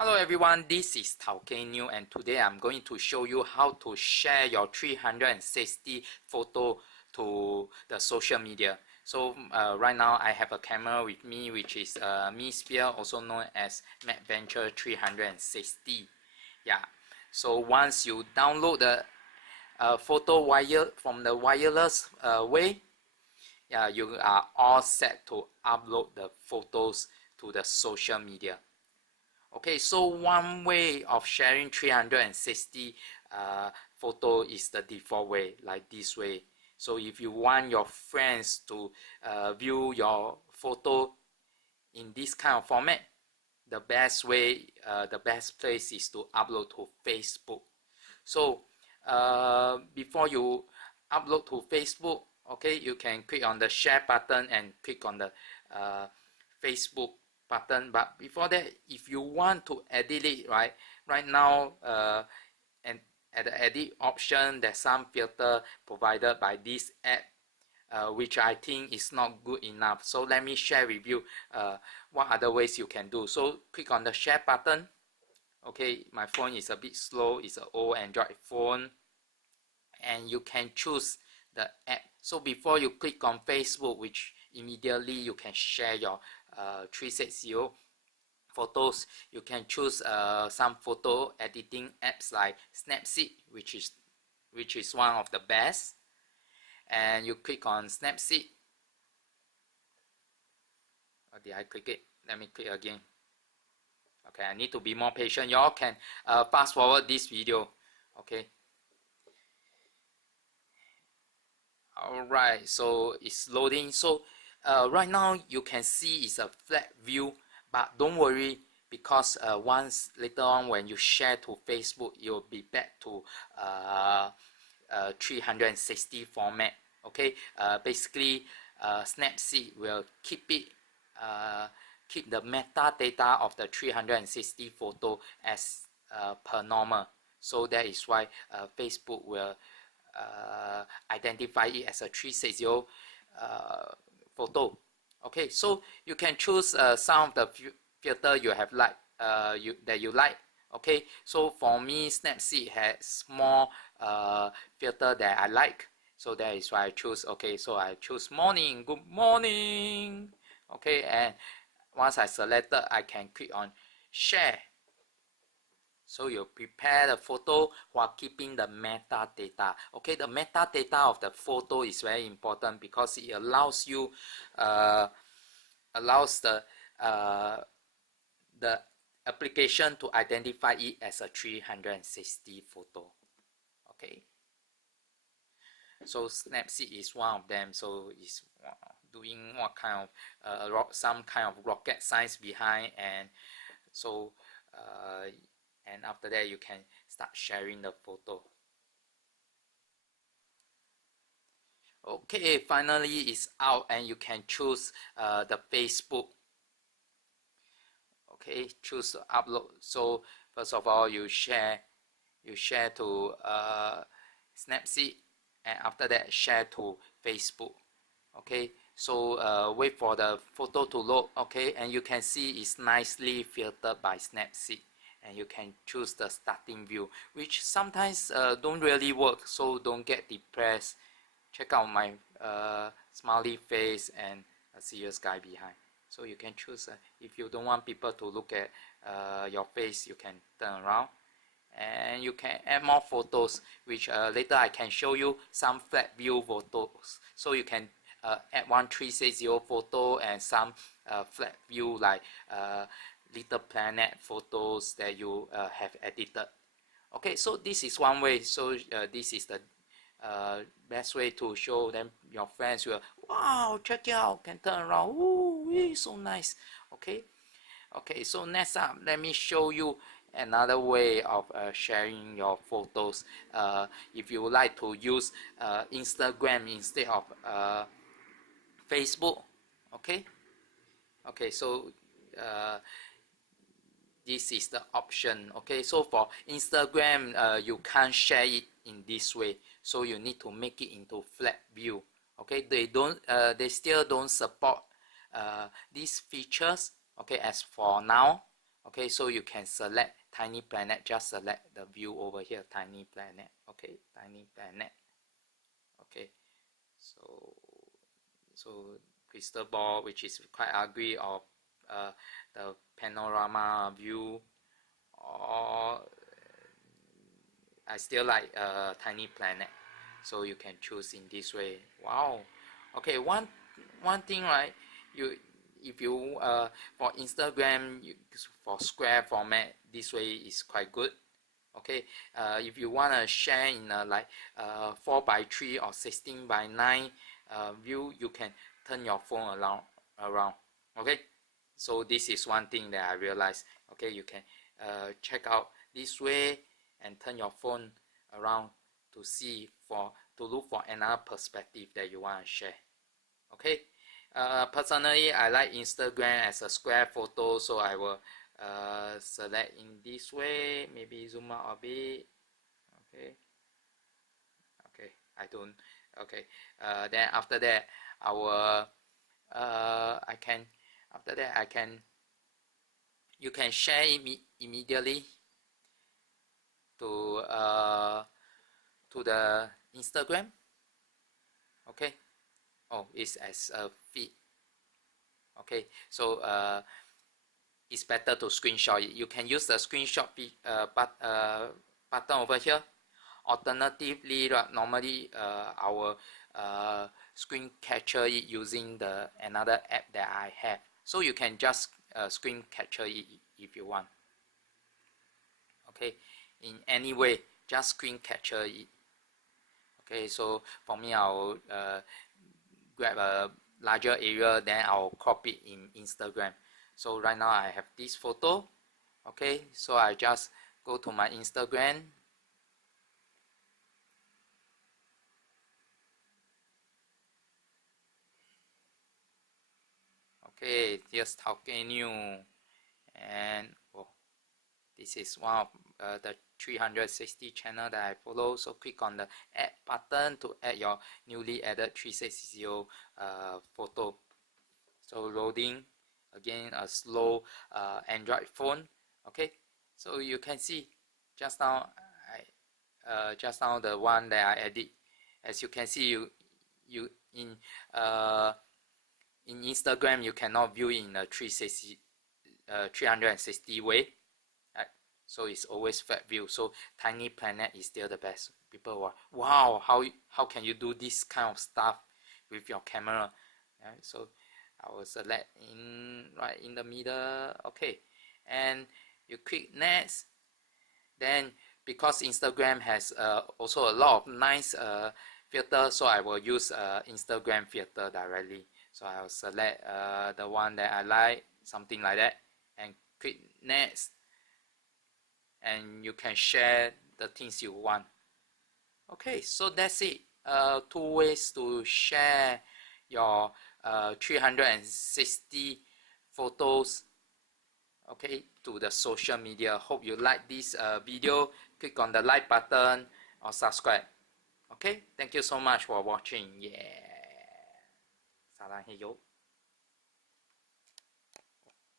Hello everyone, this is New, and today I'm going to show you how to share your 360 photo to the social media. So right now I have a camera with me, which is Mi Sphere, also known as Madventure 360. Yeah. So once you download the photo from the wireless way, yeah, you are all set to upload the photos to the social media. Okay, so one way of sharing 360 photo is the default way, like this way. So if you want your friends to view your photo in this kind of format, the best way, the best place is to upload to Facebook. So before you upload to Facebook, okay, you can click on the share button and click on the Facebook button. But before that, if you want to edit it, right now, and at the edit option, there's some filter provided by this app, which I think is not good enough. So let me share with you what other ways you can do. So click on the share button. Okay, my phone is a bit slow. It's an old Android phone, and you can choose the app. So before you click on Facebook, which immediately you can share your 360 photos, you can choose some photo editing apps like Snapseed, which is one of the best. And you click on Snapseed. Or did I click it? Let me click again. Okay, I need to be more patient. Y'all can fast forward this video. Okay. Alright, so it's loading. So right now you can see it's a flat view, but don't worry, because once later on when you share to Facebook, you'll be back to 360 format. Okay, basically Snapseed will keep the metadata of the 360 photo as per normal. So that is why Facebook will identify it as a 360 photo. Okay, so you can choose some of the filter you have that you like. Okay, so for me, Snapseed has more filter that I like, so that is why I choose. Okay, so I choose morning. Good morning. Okay, and once I selected, I can click on share. So you prepare the photo while keeping the metadata. Okay, the metadata of the photo is very important because it allows you, allows the application to identify it as a 360 photo. Okay. So Snapseed is one of them. So it's doing what kind of some kind of rocket science behind, and so. And after that you can start sharing the photo. Okay, finally it's out, and you can choose the Facebook. Okay, choose to upload. So first of all, you share to Snapseed, and after that share to Facebook. Okay, so wait for the photo to load. Okay, and you can see it's nicely filtered by Snapseed. And you can choose the starting view, which sometimes don't really work, so don't get depressed. Check out my smiley face and a serious guy behind. So you can choose, if you don't want people to look at your face, you can turn around, and you can add more photos, which later I can show you some flat view photos. So you can add one 360 photo and some flat view, like little planet photos that you have edited. Okay, so this is one way. So this is the best way to show them. Your friends will, wow, check it out, can turn around, ooh, it's so nice. Okay, so next up, let me show you another way of sharing your photos. If you would like to use Instagram instead of Facebook. Okay, so this is the option. Okay, so for Instagram, you can't share it in this way, so you need to make it into flat view. Okay, they still don't support these features. Okay, as for now. Okay, so you can select tiny planet, just select the view over here, tiny planet. Okay, tiny planet. Okay, so crystal ball, which is quite ugly, or the panorama view, or I still like tiny planet. So you can choose in this way. Wow. Okay, one thing, right? You if you for Instagram, for square format, this way is quite good. Okay, if you want to share in like 4 by 3 or 16 by 9 view, you can turn your phone around. Okay, so this is one thing that I realized. Okay, you can check out this way and turn your phone around to look for another perspective that you want to share. Okay, personally I like Instagram as a square photo, so I will select in this way, maybe zoom out a bit. Okay, I don't. Okay, then after that I will I can after that I can you can share immediately to the Instagram. Okay, oh, it's as a feed. Okay, so it's better to screenshot it. You can use the screenshot button over here. Alternatively, normally our screen capture it using the another app that I have. So you can just screen capture it if you want. Okay, in any way, just screen capture it. Okay, so for me, I'll grab a larger area, then I'll crop it in Instagram. So right now I have this photo. Okay, so I just go to my Instagram. Okay, just talking you, and oh, this is one of the 360 channel that I follow. So click on the add button to add your newly added 360 photo. So loading, again a slow Android phone. Okay, so you can see just now the one that I added. As you can see, you in Instagram you cannot view in a 360 way. Right? So it's always flat view. So tiny planet is still the best. People were, wow, how can you do this kind of stuff with your camera? Right? So I will select right in the middle. Okay, and you click next. Then because Instagram has also a lot of nice filter, so I will use Instagram filter directly. So I will select the one that I like, something like that, and click next, and you can share the things you want. Okay, so that's it. 2 ways to share your 360 photos, okay, to the social media. Hope you like this video. Click on the like button or subscribe. Okay, thank you so much for watching. Yeah, 사랑해요.